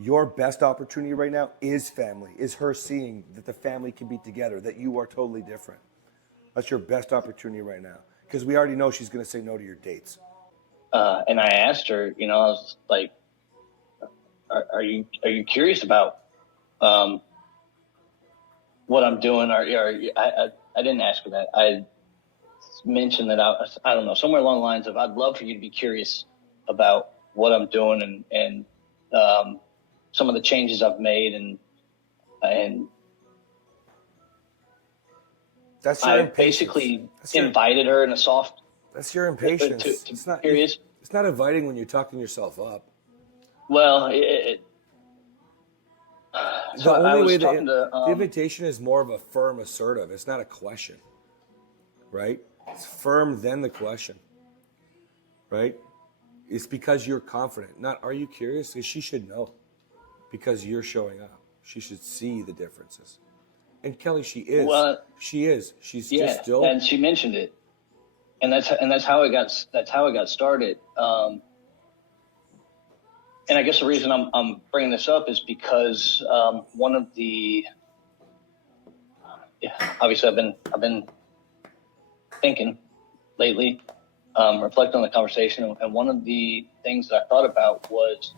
Your best opportunity right now is family, is her seeing that the family can be together, that you are totally different. That's your best opportunity right now. Because we already know she's going to say no to your dates. And I asked her, I was like, are you curious about what I'm doing? I didn't ask her that. I mentioned that I don't know, somewhere along the lines of, I'd love for you to be curious about what I'm doing and some of the changes I've made and that's your impatience. Basically invited her in a soft. That's your impatience. It's not curious. It's not inviting when you're talking yourself up. Well, the only way the invitation is more of a firm assertive. It's not a question, right? It's firm then the question, right? It's because you're confident. Not are you curious? She should know because you're showing up. She should see the differences. And Kelly, she is. Well, she is. She's just still. And she mentioned it, and that's how it got. That's how it got started. And I guess the reason I'm bringing this up is because one of the. Obviously, I've been thinking lately, reflecting on the conversation, and one of the things that I thought about was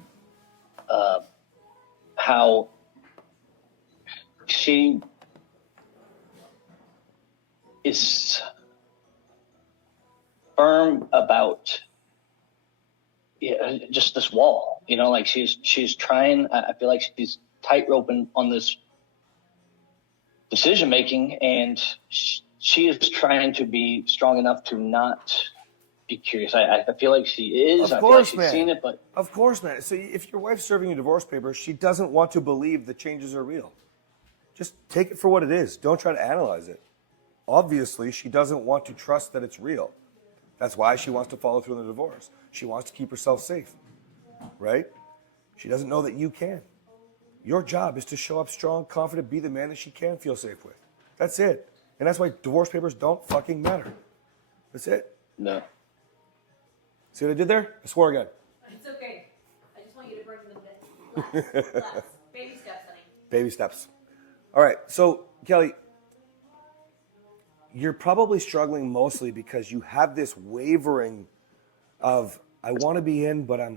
how she is firm about just this wall, like she's trying. I feel like she's tightroping on this decision making, and she is trying to be strong enough to not be curious. I feel like she is. Of course, I feel like she's seen it, but of course, man. So if your wife's serving you divorce papers, she doesn't want to believe the changes are real. Just take it for what it is. Don't try to analyze it. Obviously, she doesn't want to trust that it's real. That's why she wants to follow through on the divorce. She wants to keep herself safe, right? She doesn't know that you can. Your job is to show up strong, confident, be the man that she can feel safe with. That's it. And that's why divorce papers don't fucking matter. That's it. No. See what I did there? I swore again. It's okay. I just want you to bring them less. Baby steps, honey. Baby steps. All right. So, Kelly, you're probably struggling mostly because you have this wavering of, I want to be in, but I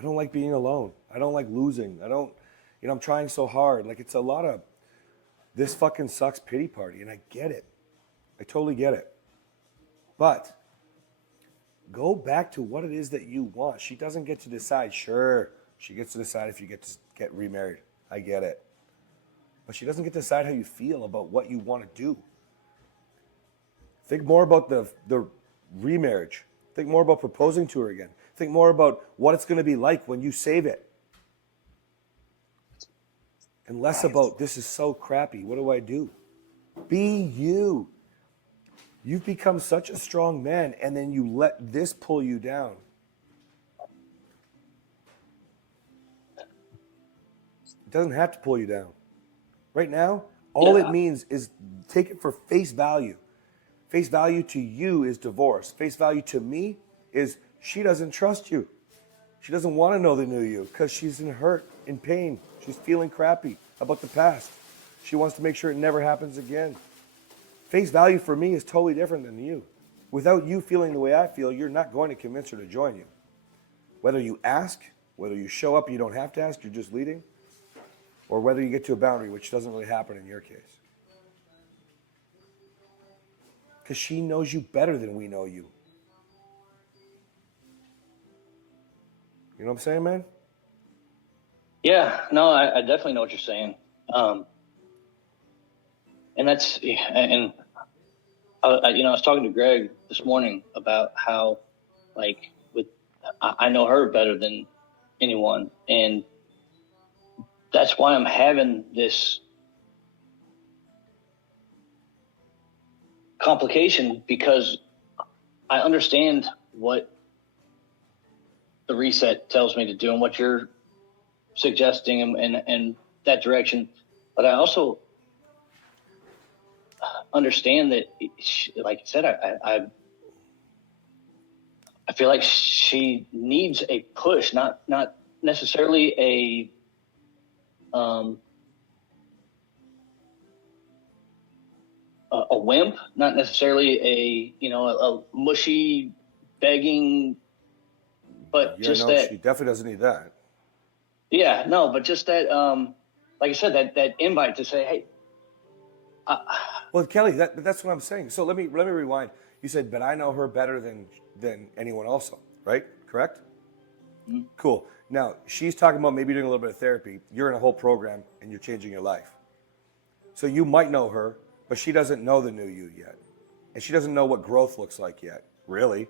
don't like being alone. I don't like losing. I'm trying so hard. Like, it's a lot of this fucking sucks pity party, and I get it. I totally get it. But go back to what it is that you want. She doesn't get to decide. Sure, she gets to decide if you get to get remarried. I get it. But she doesn't get to decide how you feel about what you want to do. Think more about the remarriage. Think more about proposing to her again. Think more about what it's going to be like when you save it. And less about, this is so crappy, what do I do? Be you. You've become such a strong man, and then you let this pull you down. It doesn't have to pull you down. Right now, all it means is take it for face value. Face value to you is divorce. Face value to me is she doesn't trust you. She doesn't want to know the new you because she's in hurt, in pain. She's feeling crappy about the past. She wants to make sure it never happens again. Face value for me is totally different than you. Without you feeling the way I feel, you're not going to convince her to join you. Whether you ask, whether you show up, you don't have to ask, you're just leading, or whether you get to a boundary, which doesn't really happen in your case. Because she knows you better than we know you. You know what I'm saying, man? Yeah, no, I definitely know what you're saying. And that's, and I was talking to Greg this morning about how, like, I know her better than anyone, and that's why I'm having this complication, because I understand what the reset tells me to do and what you're suggesting and that direction, but I also understand that, like I said, I feel like she needs a push, not necessarily a wimp, not necessarily a mushy begging, but Yeah, just no, that. she definitely doesn't need that. Yeah, no, but just that. Like I said, that invite to say, hey. Well, Kelly, that's what I'm saying. So let me rewind. You said, but I know her better than anyone else, right? Correct? Mm-hmm. Cool. Now, she's talking about maybe doing a little bit of therapy. You're in a whole program and you're changing your life. So you might know her, but she doesn't know the new you yet. And she doesn't know what growth looks like yet, really.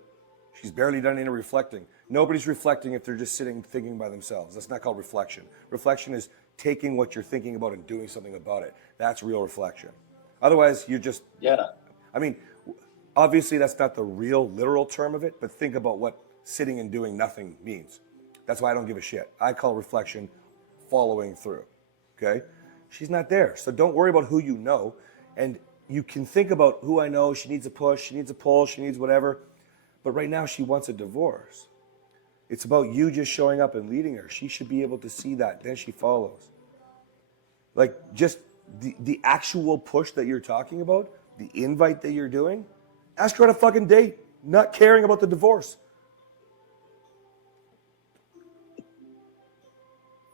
She's barely done any reflecting. Nobody's reflecting if they're just sitting thinking by themselves. That's not called reflection. Reflection is taking what you're thinking about and doing something about it. That's real reflection. Otherwise, you're just... Yeah. I mean, obviously that's not the real literal term of it, but think about what sitting and doing nothing means. That's why I don't give a shit. I call reflection following through, okay? She's not there, so don't worry about who you know. And you can think about who I know. She needs a push, she needs a pull, she needs whatever. But right now she wants a divorce. It's about you just showing up and leading her. She should be able to see that. Then she follows. Like just the actual push that you're talking about, the invite that you're doing, ask her on a fucking date, not caring about the divorce.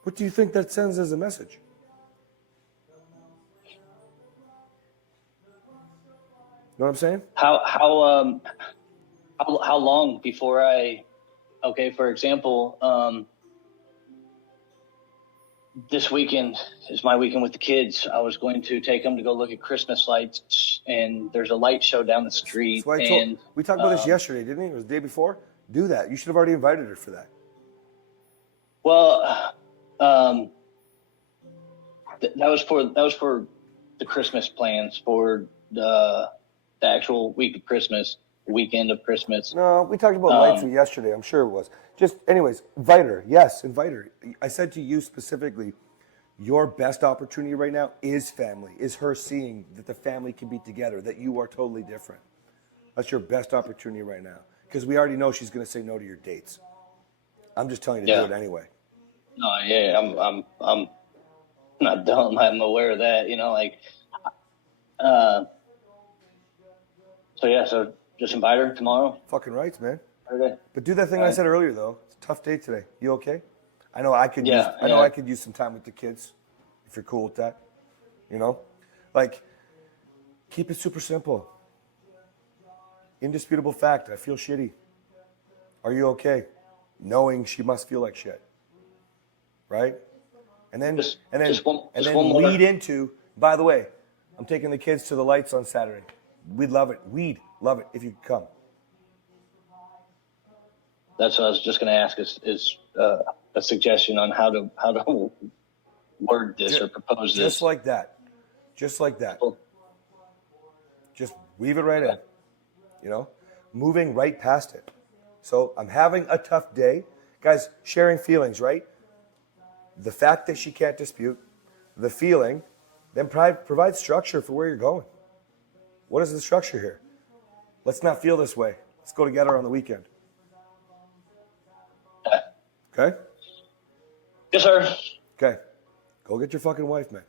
What do you think that sends as a message? You know what I'm saying? How long before for example, this weekend is my weekend with the kids. I was going to take them to go look at Christmas lights, and there's a light show down the street. That's why we talked about this yesterday, didn't we? It was the day before. Do that. You should have already invited her for that. Well, that was for the Christmas plans for the actual week of Christmas, weekend of Christmas. No, we talked about lights yesterday. I'm sure it was. Just, anyways, invite her. Yes, invite her. I said to you specifically, your best opportunity right now is family, is her seeing that the family can be together, that you are totally different. That's your best opportunity right now. Because we already know she's going to say no to your dates. I'm just telling you to do it anyway. No, yeah, I'm not dumb. I'm aware of that, so just invite her tomorrow. Fucking rights, man. Okay. But do that thing I said earlier, though. It's a tough day today. You okay? I know I could use some time with the kids, if you're cool with that. Like, keep it super simple. Indisputable fact, I feel shitty. Are you okay? Knowing she must feel like shit. Right? And then lead into, by the way, I'm taking the kids to the lights on Saturday. We'd love it. We'd love it if you could come. That's what I was just going to ask is a suggestion on how to word this or propose this. Just like that. Just like that. Cool. Just weave it right in. Moving right past it. So I'm having a tough day. Guys, sharing feelings, right? The fact that she can't dispute, the feeling, then provide structure for where you're going. What is the structure here? Let's not feel this way. Let's go together on the weekend. Okay? Yes, sir. Okay. Go get your fucking wife, man.